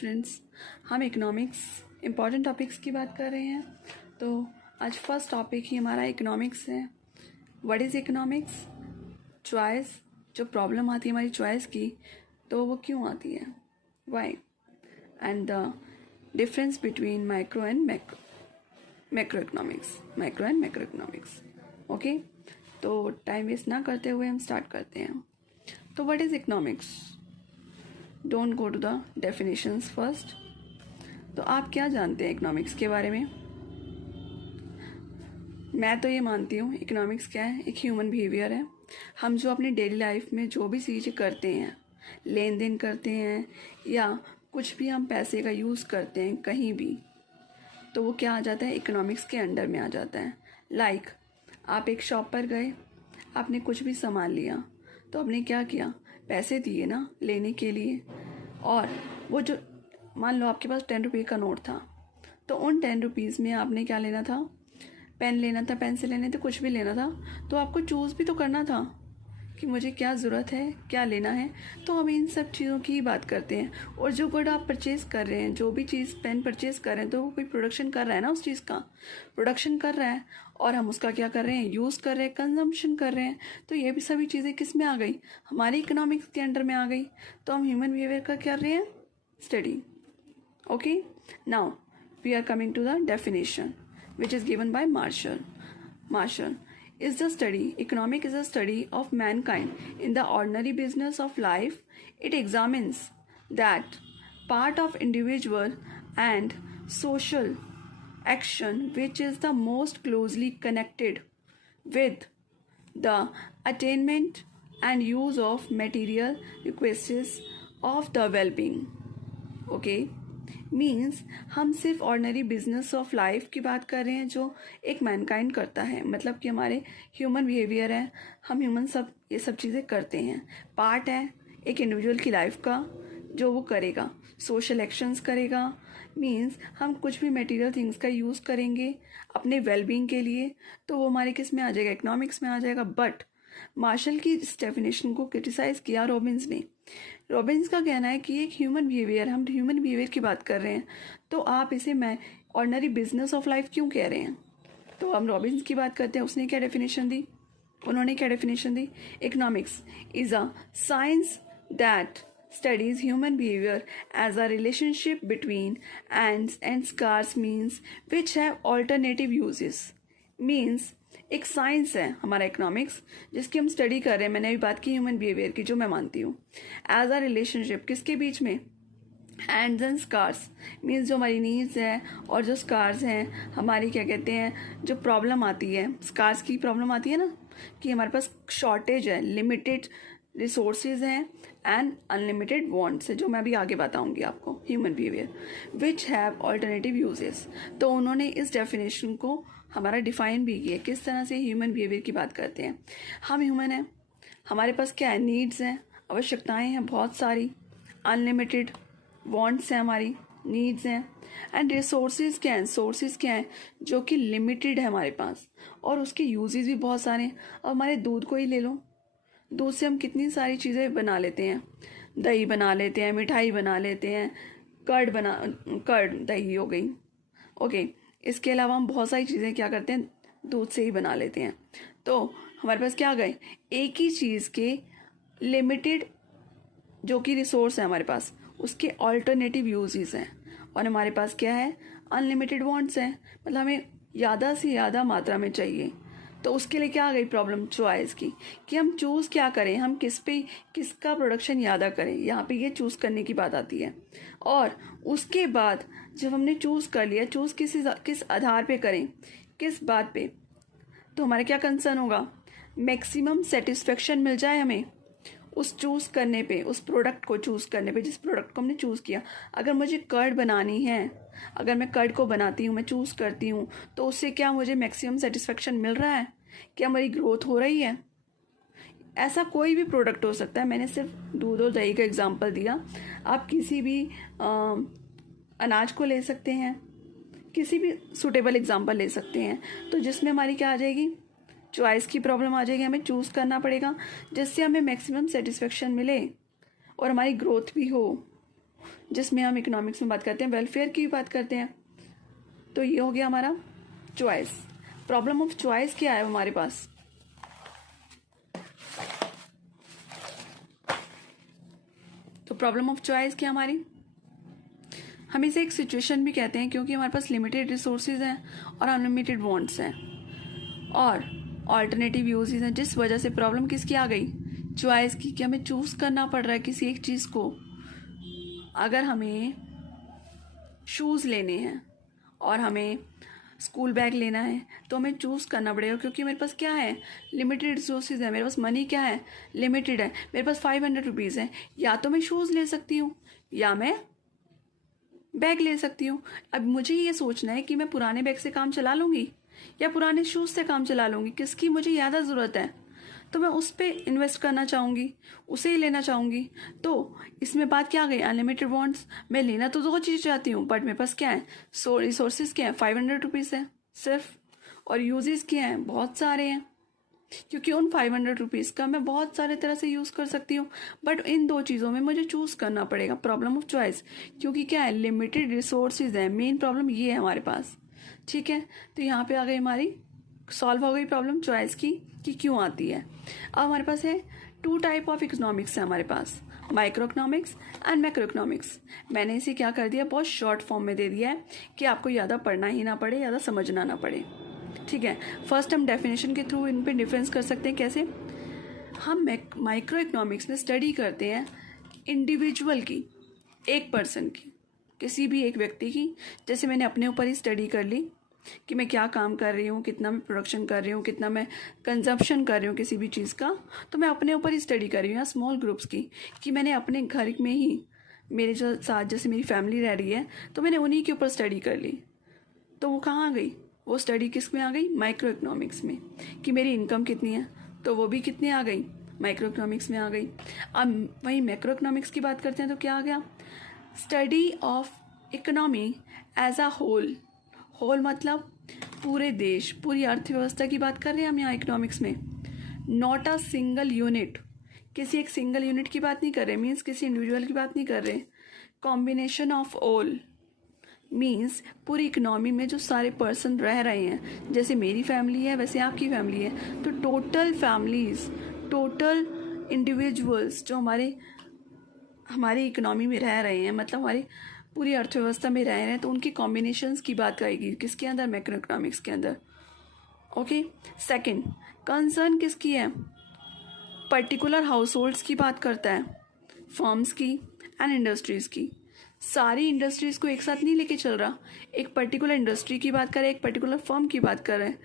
Students, हम economics important topics की बात कर रहे हैं। तो आज फर्स्ट टॉपिक ही हमारा इकोनॉमिक्स है। What is economics? चॉइस, जो प्रॉब्लम आती है हमारी चॉइस की, तो वो क्यों आती है, why, and the difference between micro and macro economics. Okay, तो टाइम वेस्ट ना करते हुए हम स्टार्ट करते हैं। तो what is economics? Don't go to the definitions first. तो आप क्या जानते हैं इकोनॉमिक्स के बारे में? मैं तो ये मानती हूँ इकोनॉमिक्स क्या है, एक ह्यूमन बिहेवियर है। हम जो अपनी डेली लाइफ में जो भी चीज़ें करते हैं, लेन देन करते हैं या कुछ भी हम पैसे का यूज़ करते हैं कहीं भी, तो वो क्या आ जाता है, इकोनॉमिक्स के अंडर में आ जाता है। लाइक आप एक शॉप पर गए, आपने कुछ भी सामान लिया, तो आपने क्या किया, पैसे दिए ना लेने के लिए, और वो जो मान लो आपके पास 10 रुपये का नोट था, तो उन 10 रुपीज़ में आपने क्या लेना था, पेन लेना था, पेंसिल लेने थे, कुछ भी लेना था, तो आपको चूज़ भी तो करना था कि मुझे क्या ज़रूरत है, क्या लेना है। तो हम इन सब चीज़ों की ही बात करते हैं। और जो गुड आप परचेज़ कर रहे हैं, जो भी चीज़ पेन परचेज़ कर रहे हैं, तो वो कोई प्रोडक्शन कर रहा है ना, उस चीज़ का प्रोडक्शन कर रहा है, और हम उसका क्या कर रहे हैं, यूज़ कर रहे हैं, कंजम्पशन कर रहे हैं। तो ये भी सभी चीज़ें किस में आ गई, हमारी इकोनॉमिक्स के अंडर में आ गई। तो हम ह्यूमन बिहेवियर का कर रहे हैं study. Okay, now we are coming to the definition which is given by Marshall. Marshall is the study, economic is a study of mankind in the ordinary business of life. It examines that part of individual and social action which is the most closely connected with the attainment and use of material requests of the well-being. Okay, means हम सिर्फ ordinary business of life की बात कर रहे हैं जो एक Mankind करता है, मतलब कि हमारे ह्यूमन बिहेवियर है, हम ह्यूमन सब ये सब चीज़ें करते हैं, पार्ट है एक इंडिविजुअल की लाइफ का जो वो करेगा, सोशल एक्शंस करेगा। मीन्स हम कुछ भी मटेरियल थिंग्स का यूज़ करेंगे अपने वेलबींग के लिए, तो वो हमारे किस में आ जाएगा, इकोनॉमिक्स में आ जाएगा। बट मार्शल की इस डेफिनेशन को क्रिटिसाइज़ किया रॉबिन्स ने। रॉबिन्स का कहना है कि एक ह्यूमन बिहेवियर, हम ह्यूमन बिहेवियर की बात कर रहे हैं, तो आप इसे मैं ऑर्डिनरी बिजनेस ऑफ लाइफ क्यों कह रहे हैं। तो हम रॉबिन्स की बात करते हैं, उसने क्या डेफिनेशन दी, उन्होंने क्या definition the, economics is a science that studies human behavior as a relationship between ends and scarce means which have alternative uses. Means एक साइंस है हमारा इकोनॉमिक्स जिसकी हम स्टडी कर रहे हैं। मैंने अभी बात की ह्यूमन बिहेवियर की, जो मैं मानती हूँ एज अ रिलेशनशिप, किसके बीच में, एंड्स एंड स्कार्स। मीन्स जो हमारी नीड्स हैं और जो स्कार्स हैं, हमारी क्या कहते हैं, जो प्रॉब्लम आती है, स्कार्स की प्रॉब्लम आती है ना, कि हमारे पास शॉर्टेज है, लिमिटेड रिसोर्सेज हैं एंड अनलिमिटेड वांट्स है, जो मैं अभी आगे बताऊंगी आपको। Human behaviour which have alternative uses. तो उन्होंने इस डेफिनेशन को हमारा डिफाइन भी किया, किस तरह से ह्यूमन बिहेवियर की बात करते हैं। हम ह्यूमन हैं, हमारे पास क्या है, नीड्स हैं, आवश्यकताएं हैं बहुत सारी, अनलिमिटेड वांट्स हैं, हमारी नीड्स हैं, एंड रिसोर्सेज क्या हैं, सोर्सेज क्या हैं, जो कि लिमिटेड है हमारे पास, और उसके यूजेस भी बहुत सारे हैं। अब हमारे दूध को ही ले लो, दूध से हम कितनी सारी चीज़ें बना लेते हैं, दही बना लेते हैं, मिठाई बना लेते हैं, कर्ड दही हो गई। ओके, इसके अलावा हम बहुत सारी चीज़ें क्या करते हैं, दूध से ही बना लेते हैं। तो हमारे पास क्या आ गए, एक ही चीज़ के लिमिटेड जो कि रिसोर्स है हमारे पास, उसके ऑल्टरनेटिव यूजेस हैं, और हमारे पास क्या है, अनलिमिटेड वांट्स हैं, मतलब हमें ज़्यादा से ज़्यादा मात्रा में चाहिए। तो उसके लिए क्या आ गई प्रॉब्लम, चॉइस की, कि हम चूज़ क्या करें, हम किसका प्रोडक्शन ज़्यादा करें, यहाँ पे ये चूज़ करने की बात आती है। और उसके बाद जब हमने चूज़ कर लिया, चूज़ किस आधार पे करें, किस बात पे, तो हमारा क्या कंसर्न होगा, मैक्सिमम सेटिस्फेक्शन मिल जाए हमें उस चूज़ करने पे, उस प्रोडक्ट को चूज़ करने पे, जिस प्रोडक्ट को हमने चूज़ किया। अगर मुझे कर्ड बनानी है, अगर मैं कर्ड को बनाती हूँ, मैं चूज़ करती हूँ, तो उससे क्या मुझे मैक्सिमम सेटिस्फेक्शन मिल रहा है, क्या मेरी ग्रोथ हो रही है। ऐसा कोई भी प्रोडक्ट हो सकता है, मैंने सिर्फ दूध और दही का एग्जांपल दिया, आप किसी भी अनाज को ले सकते हैं, किसी भी सूटेबल एग्जांपल ले सकते हैं, तो जिसमें हमारी क्या आ जाएगी, चॉइस की प्रॉब्लम आ जाएगी, हमें चूज़ करना पड़ेगा जिससे हमें मैक्सिमम सेटिस्फेक्शन मिले और हमारी ग्रोथ भी हो। जिसमें हम इकोनॉमिक्स में बात करते हैं वेलफेयर की भी बात करते हैं। तो ये हो गया हमारा चॉइस। प्रॉब्लम ऑफ चॉइस क्या है हमारे पास? तो प्रॉब्लम ऑफ चॉइस क्या हमारी, हम इसे एक सिचुएशन भी कहते हैं क्योंकि हमारे पास लिमिटेड रिसोर्सेज हैं और अनलिमिटेड वांट्स हैं और ऑल्टरनेटिव यूजेस हैं, जिस वजह से प्रॉब्लम किसकी आ गई? चॉइस की, कि हमें चूज करना पड़ रहा है किसी एक चीज़ को। अगर हमें शूज़ लेने हैं और हमें स्कूल बैग लेना है तो हमें चूज़ करना पड़ेगा, क्योंकि मेरे पास क्या है? लिमिटेड रिसोर्सेज है, मेरे पास मनी क्या है? लिमिटेड है। मेरे पास 500 रुपीज़ है, या तो मैं शूज़ ले सकती हूँ या मैं बैग ले सकती हूँ। अब मुझे ये सोचना है कि मैं पुराने बैग से काम चला लूँगी या पुराने शूज़ से काम चला लूँगी, किसकी मुझे ज़्यादा ज़रूरत है, तो मैं उस पर इन्वेस्ट करना चाहूँगी, उसे ही लेना चाहूँगी। तो इसमें बात क्या आ गई? Unlimited wants. मैं लेना तो दो चीज़ चाहती हूँ, बट मेरे पास क्या है? रिसोर्सेज क्या है? 500 रुपीज़ है सिर्फ, और यूजेस क्या हैं? बहुत सारे हैं, क्योंकि उन 500 रुपीज़ का मैं बहुत सारे तरह से यूज़ कर सकती हूँ। बट इन दो चीज़ों में मुझे चूज़ करना पड़ेगा। प्रॉब्लम ऑफ चॉइस, क्योंकि क्या है? लिमिटेड रिसोर्सेज है, मेन प्रॉब्लम ये है हमारे पास। ठीक है, तो यहाँ पे आ गई हमारी, सॉल्व हो गई प्रॉब्लम चॉइस की कि क्यों आती है। अब हमारे पास है 2 टाइप ऑफ इकोनॉमिक्स है हमारे पास, microeconomics and macro economics. मैंने इसे क्या कर दिया? बहुत शॉर्ट फॉर्म में दे दिया है कि आपको ज़्यादा पढ़ना ही ना पड़े, ज़्यादा समझना ना पड़े। ठीक है, फर्स्ट हम डेफिनेशन के थ्रू इन पे डिफरेंस कर सकते हैं। कैसे? हम माइक्रो इकोनॉमिक्स में स्टडी करते हैं इंडिविजुअल की, एक पर्सन की, किसी भी एक व्यक्ति की। जैसे मैंने अपने ऊपर ही स्टडी कर ली कि मैं क्या काम कर रही हूँ, कितना मैं प्रोडक्शन कर रही हूँ, कितना मैं कंजप्शन कर रही हूँ किसी भी चीज़ का, तो मैं अपने ऊपर ही स्टडी कर रही हूँ। या स्मॉल ग्रुप्स की, कि मैंने अपने घर में ही, मेरे जो साथ जैसे मेरी फैमिली रह रही है, तो मैंने उन्हीं के ऊपर स्टडी कर ली। तो वो कहाँ आ गई? वो स्टडी किस में आ गई? माइक्रो इकोनॉमिक्स में। कि मेरी इनकम कितनी है, तो वो भी कितनी आ गई? माइक्रो इकोनॉमिक्स में आ गई। अब वहीं मैक्रो इकोनॉमिक्स की बात करते हैं तो क्या आ गया? Study of economy as a whole. Whole मतलब पूरे देश, पूरी अर्थव्यवस्था की बात कर रहे हैं हम यहाँ इकोनॉमिक्स में। नॉट अ सिंगल यूनिट, किसी एक सिंगल यूनिट की बात नहीं कर रहे, मीन्स किसी इंडिविजुअल की बात नहीं कर रहे। कॉम्बिनेशन ऑफ ऑल मीन्स पूरी इकनॉमी में जो सारे पर्सन रह रहे हैं, जैसे मेरी फैमिली है वैसे आपकी फैमिली है, तो टोटल फैमिलीज, टोटल इंडिविजुअल्स जो हमारी इकनॉमी में रह रहे हैं, मतलब हमारी पूरी अर्थव्यवस्था में रह रहे हैं, तो उनकी कॉम्बिनेशंस की बात करेगी किसके अंदर? मैक्रो इकोनॉमिक्स के अंदर। ओके, सेकंड कंसर्न किसकी है? पर्टिकुलर हाउस होल्ड्स की बात करता है, फर्म्स की एंड इंडस्ट्रीज़ की। सारी इंडस्ट्रीज़ को एक साथ नहीं लेके चल रहा, एक पर्टिकुलर इंडस्ट्री की बात कर रहा है, एक पर्टिकुलर फर्म की बात कर रहा है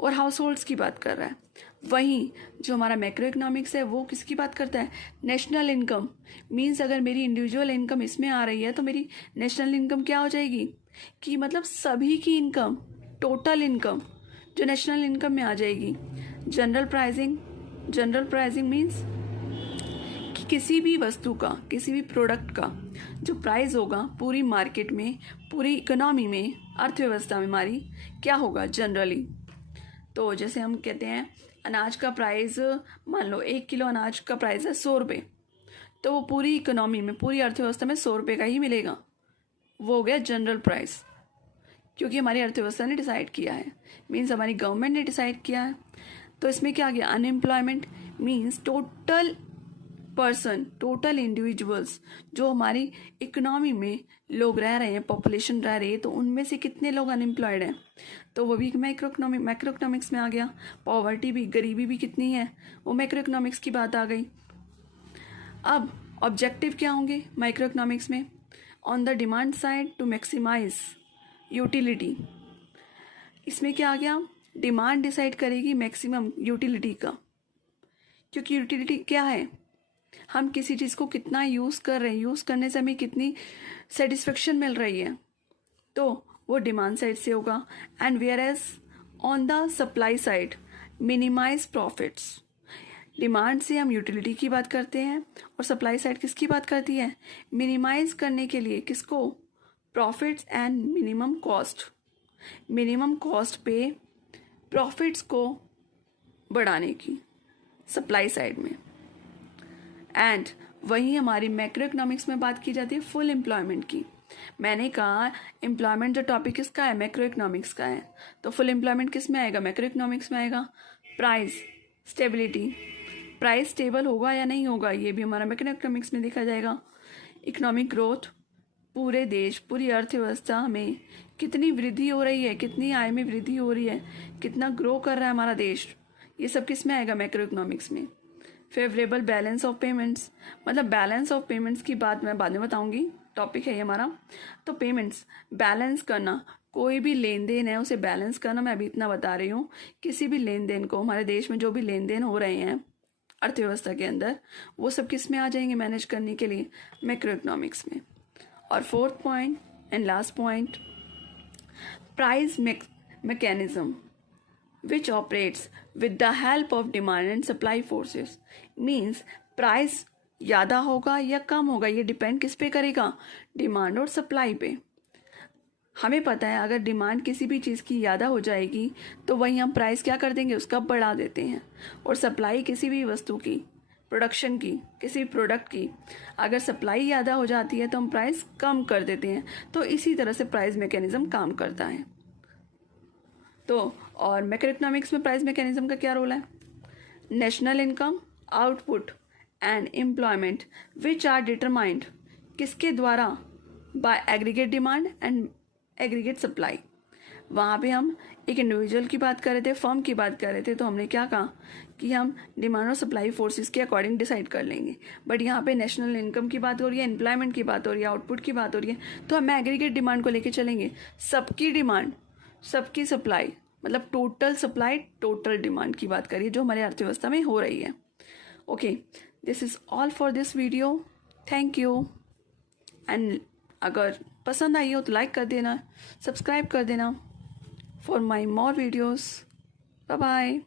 और हाउस होल्ड्स की बात कर रहा है। वहीं जो हमारा मैक्रो इकोनॉमिक्स है वो किसकी बात करता है? National income. मीन्स अगर मेरी इंडिविजुअल इनकम इसमें आ रही है तो मेरी नेशनल इनकम क्या हो जाएगी? कि मतलब सभी की इनकम, टोटल इनकम जो नेशनल इनकम में आ जाएगी। General pricing, general pricing means कि किसी भी वस्तु का, किसी भी प्रोडक्ट का जो प्राइस होगा पूरी मार्केट में, पूरी इकोनॉमी में, अर्थव्यवस्था में हमारी, क्या होगा? जनरली। तो जैसे हम कहते हैं अनाज का प्राइस, मान लो 1 किलो अनाज का प्राइस है 100 रुपये, तो वो पूरी इकोनॉमी में, पूरी अर्थव्यवस्था में 100 रुपये का ही मिलेगा। वो हो गया जनरल प्राइस, क्योंकि हमारी अर्थव्यवस्था ने डिसाइड किया है, मीन्स हमारी गवर्नमेंट ने डिसाइड किया है। तो इसमें क्या आ गया? Unemployment means total person, total individuals जो हमारी इकोनॉमी में लोग रह रहे हैं, पॉपुलेशन रह रही है, तो उनमें से कितने लोग अनएम्प्लॉयड हैं, तो वो भी मैक्रो इकोनॉमिक्स में आ गया। पॉवर्टी भी, गरीबी भी कितनी है, वो मैक्रो इकोनॉमिक्स की बात आ गई। अब ऑब्जेक्टिव क्या होंगे माइक्रो इकोनॉमिक्स में? On the demand side to maximise utility. इसमें क्या आ गया? डिमांड डिसाइड करेगी मैक्सिमम यूटिलिटी का, क्योंकि यूटिलिटी क्या है? हम किसी चीज़ को कितना यूज़ कर रहे हैं, यूज़ करने से हमें कितनी सेटिस्फेक्शन मिल रही है, तो वो डिमांड साइड से होगा। And whereas on the supply side minimise profits. Demand से हम यूटिलिटी की बात करते हैं और सप्लाई साइड किसकी बात करती है? मिनिमाइज करने के लिए किसको? Profits and minimum cost. Minimum cost पे प्रॉफिट्स को बढ़ाने की सप्लाई साइड में। एंड वहीं हमारी मैक्रो इकोनॉमिक्स में बात की जाती है फुल एम्प्लॉयमेंट की। मैंने कहा एम्प्लॉयमेंट जो टॉपिक किसका है, मैक्रो इकोनॉमिक्स का है, तो फुल एम्प्लॉयमेंट किस में आएगा, मैक्रो इकोनॉमिक्स में आएगा। प्राइस स्टेबिलिटी, प्राइस स्टेबल होगा या नहीं होगा, ये भी हमारा मैक्रो इकोनॉमिक्स में देखा जाएगा। इकोनॉमिक ग्रोथ, पूरे देश पूरी अर्थव्यवस्था में कितनी वृद्धि हो रही है, कितनी आय में वृद्धि हो रही है, कितना ग्रो कर रहा है हमारा देश, ये सब किस में आएगा, मैक्रो इकोनॉमिक्स में। फेवरेबल बैलेंस ऑफ पेमेंट्स, मतलब बैलेंस ऑफ पेमेंट्स की बात मैं बाद में बताऊंगी, टॉपिक है ये हमारा। तो पेमेंट्स बैलेंस करना, कोई भी लेन देन है उसे बैलेंस करना, मैं अभी इतना बता रही हूँ। किसी भी लेन देन को, हमारे देश में जो भी लेन देन हो रहे हैं अर्थव्यवस्था के अंदर, वो सब किस में आ जाएंगे मैनेज करने के लिए, मैक्रो इकोनॉमिक्स में। और fourth point and last point, price mechanism which operates with the help of demand and supply forces, means price ज़्यादा होगा या कम होगा ये डिपेंड किस पे करेगा, डिमांड और सप्लाई पे। हमें पता है अगर डिमांड किसी भी चीज़ की ज़्यादा हो जाएगी तो वहीं हम प्राइस क्या कर देंगे, उसका बढ़ा देते हैं। और सप्लाई किसी भी वस्तु की, प्रोडक्शन की, किसी भी प्रोडक्ट की अगर सप्लाई ज़्यादा हो जाती है तो हम प्राइस कम कर देते हैं। तो इसी तरह से प्राइस मैकेनिज्म काम करता है। तो और मैक्रो इकोनॉमिक्स में प्राइस मैकेनिज्म का क्या रोल है, national income, output and employment which are determined किसके द्वारा, by aggregate demand and aggregate supply. वहाँ पे हम एक इंडिविजुअल की बात कर रहे थे, फर्म की बात कर रहे थे, तो हमने क्या कहा कि हम डिमांड और सप्लाई फोर्सेस के अकॉर्डिंग डिसाइड कर लेंगे। बट यहाँ पे नेशनल इनकम की बात हो रही है, एम्प्लॉयमेंट की बात हो रही है, आउटपुट की बात हो रही है, तो हम एग्रीगेट डिमांड को लेके चलेंगे। सबकी डिमांड, सबकी सप्लाई, मतलब टोटल सप्लाई टोटल डिमांड की बात करिए जो हमारे अर्थव्यवस्था में हो रही है। Okay, this is all for this video, thank you. And अगर पसंद आई हो तो लाइक कर देना, सब्सक्राइब कर देना for my more videos. Bye bye.